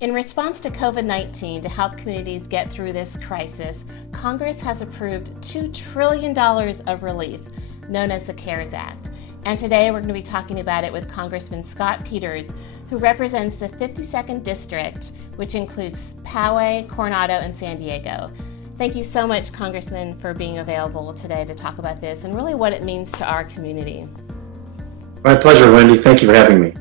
In response to COVID-19 to help communities get through this crisis, Congress has approved $2 trillion of relief, known as the CARES Act. And today we're going to be talking about it with Congressman Scott Peters, who represents the 52nd District, which includes Poway, Coronado, and San Diego. Thank you so much, Congressman, for being available today to talk about this and really what it means to our community. My pleasure, Wendy. Thank you for having me.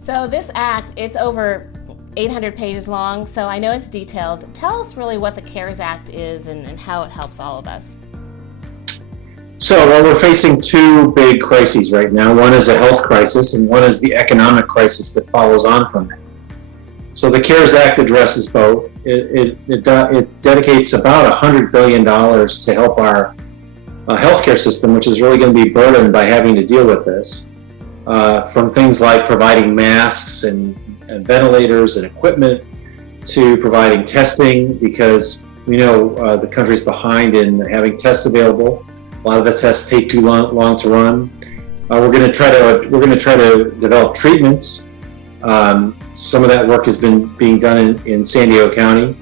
So this act, it's over 800 pages long, so I know it's detailed. Tell us really what the CARES Act is and how it helps all of us. So, we're facing two big crises right now. One is a health crisis, and one is the economic crisis that follows on from it. So the CARES Act addresses both. It dedicates about $100 billion to help our healthcare system, which is really going to be burdened by having to deal with this, from things like providing masks and ventilators and equipment to providing testing, because we know the country's behind in having tests available. A lot of the tests take too long to run. We're going to try to develop treatments. Some of that work has been being done in San Diego County,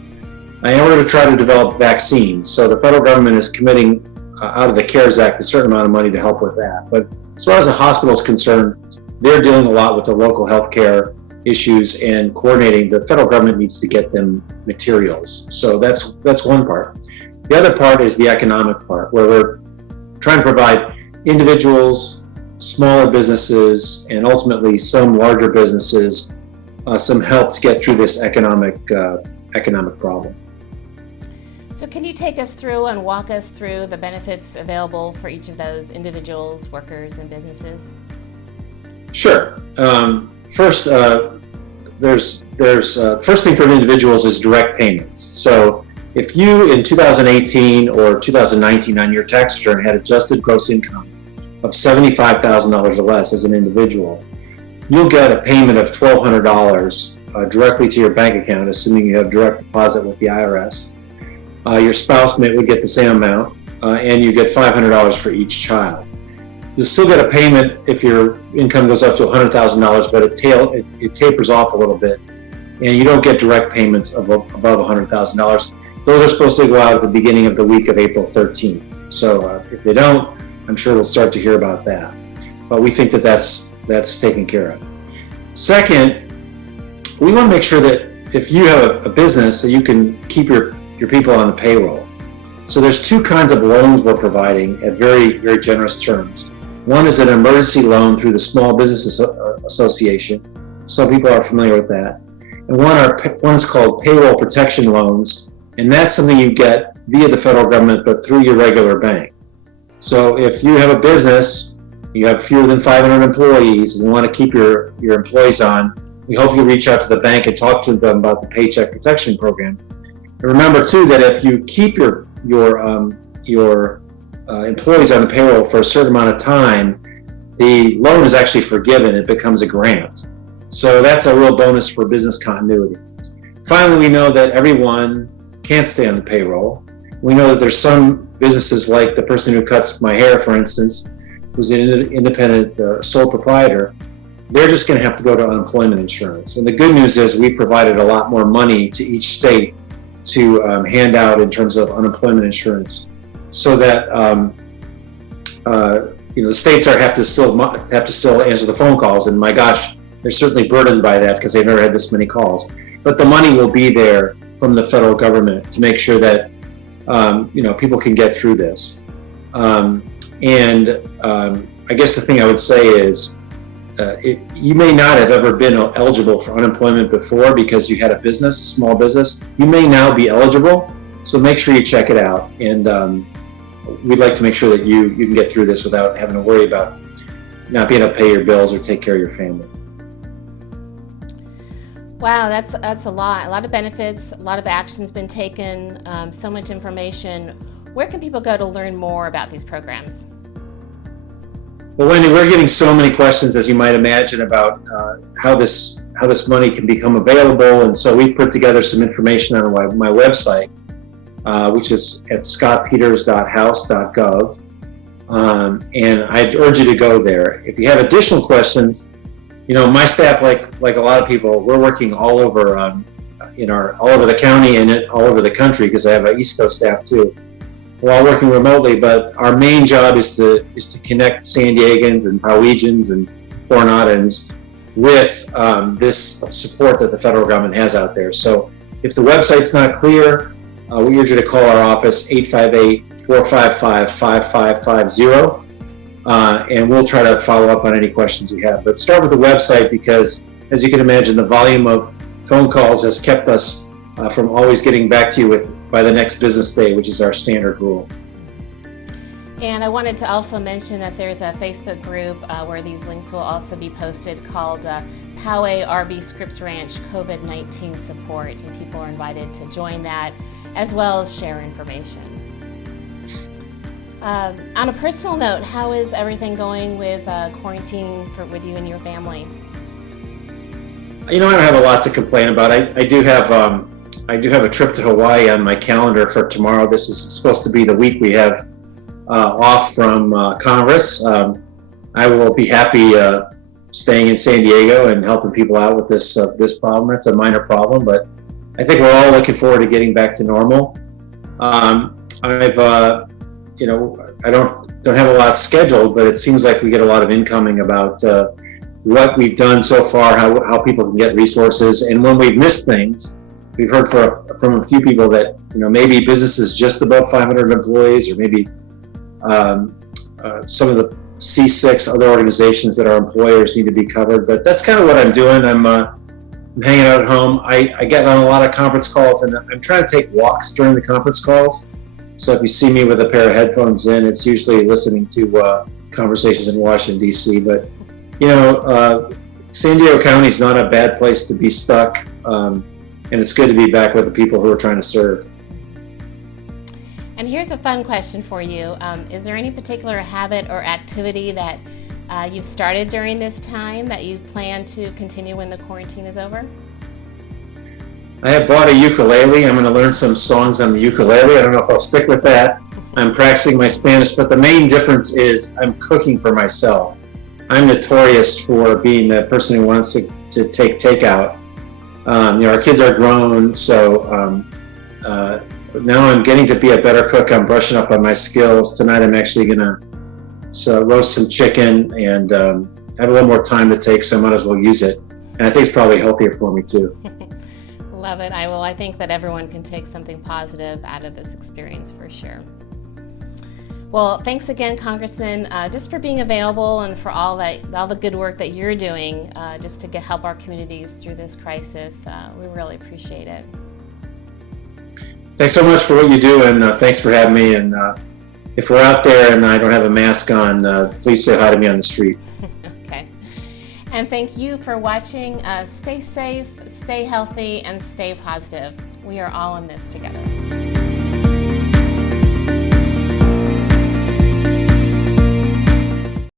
and we're going to try to develop vaccines. So the federal government is committing out of the CARES Act a certain amount of money to help with that. But as far as the hospital is concerned, they're dealing a lot with the local healthcare issues and coordinating. The federal government needs to get them materials. So that's one part. The other part is the economic part, where we're trying to provide individuals, smaller businesses, and ultimately some larger businesses some help to get through this economic problem. So can you take us through and walk us through the benefits available for each of those individuals, workers, and businesses? Sure. First, there's first thing for individuals is direct payments. So if you in 2018 or 2019 on your tax return had adjusted gross income of $75,000 or less as an individual, you'll get a payment of $1,200 directly to your bank account, assuming you have direct deposit with the IRS. Your spouse would get the same amount, and you get $500 for each child. You'll still get a payment if your income goes up to $100,000, but it tapers off a little bit, and you don't get direct payments above $100,000. Those are supposed to go out at the beginning of the week of April 13th. So if they don't, I'm sure we'll start to hear about that. But we think that that's taken care of. Second, we want to make sure that if you have a business, that you can keep your people on the payroll. So there's two kinds of loans we're providing at very, very generous terms. One is an emergency loan through the Small Business Association. Some people are familiar with that. And one's called payroll protection loans, and that's something you get via the federal government, but through your regular bank. So if you have a business, you have fewer than 500 employees, and you want to keep your employees on, we hope you reach out to the bank and talk to them about the Paycheck Protection Program. And remember too that if you keep your employees on the payroll for a certain amount of time, the loan is actually forgiven. It becomes a grant. So that's a real bonus for business continuity. Finally, we know that everyone can't stay on the payroll. We know that there's some businesses, like the person who cuts my hair, for instance, who's an independent sole proprietor. They're just going to have to go to unemployment insurance. And the good news is we provided a lot more money to each state to hand out in terms of unemployment insurance, so that the states have to still answer the phone calls. And my gosh, they're certainly burdened by that because they've never had this many calls. But the money will be there from the federal government to make sure that people can get through this. I guess the thing I would say is, you may not have ever been eligible for unemployment before because you had a small business. You may now be eligible, so make sure you check it out. And we'd like to make sure that you can get through this without having to worry about not being able to pay your bills or take care of your family. Wow, that's a lot of benefits, a lot of actions been taken, so much information. Where can people go to learn more about these programs? Well, Wendy, we're getting so many questions, as you might imagine, about how this money can become available, and so we put together some information on my website, which is at scottpeters.house.gov, and I'd urge you to go there. If you have additional questions, My staff, like a lot of people, we're working all over all over the county and all over the country, because I have an East Coast staff too. We're all working remotely, but our main job is to connect San Diegans and Powhajans and Coronadans with this support that the federal government has out there. So if the website's not clear, we urge you to call our office, 858-455-5550, and we'll try to follow up on any questions you have. But start with the website, because as you can imagine, the volume of phone calls has kept us from always getting back to you by the next business day, which is our standard rule. And I wanted to also mention that there's a Facebook group where these links will also be posted, called Poway RV Scripps Ranch COVID-19 Support, and people are invited to join that as well as share information. On a personal note, how is everything going with quarantine with you and your family? I don't have a lot to complain about. I do have a trip to Hawaii on my calendar for tomorrow. This is supposed to be the week we have off from Congress. I will be happy staying in San Diego and helping people out with this problem. It's a minor problem, but I think we're all looking forward to getting back to normal. I don't have a lot scheduled, but it seems like we get a lot of incoming about what we've done so far, how people can get resources, and when we've missed things. We've heard from a few people that maybe businesses just above 500 employees, or maybe some of the C6 other organizations that our employers need to be covered. But that's kind of what I'm doing. I'm hanging out at home. I get on a lot of conference calls, and I'm trying to take walks during the conference calls. So if you see me with a pair of headphones in, it's usually listening to conversations in Washington, D.C. But San Diego County is not a bad place to be stuck, and it's good to be back with the people who are trying to serve. And here's a fun question for you. Is there any particular habit or activity that you've started during this time that you plan to continue when the quarantine is over? I have bought a ukulele. I'm going to learn some songs on the ukulele. I don't know if I'll stick with that. I'm practicing my Spanish, but the main difference is I'm cooking for myself. I'm notorious for being the person who wants to take takeout. Our kids are grown, so now I'm getting to be a better cook. I'm brushing up on my skills. Tonight I'm actually going to roast some chicken, and have a little more time to take, so I might as well use it. And I think it's probably healthier for me too. Love it. I think that everyone can take something positive out of this experience for sure. Well, thanks again, Congressman, just for being available and for all the good work that you're doing just to help our communities through this crisis. We really appreciate it. Thanks so much for what you do, and thanks for having me. And if we're out there and I don't have a mask on, please say hi to me on the street. Okay. And thank you for watching. Stay safe, stay healthy, and stay positive. We are all in this together.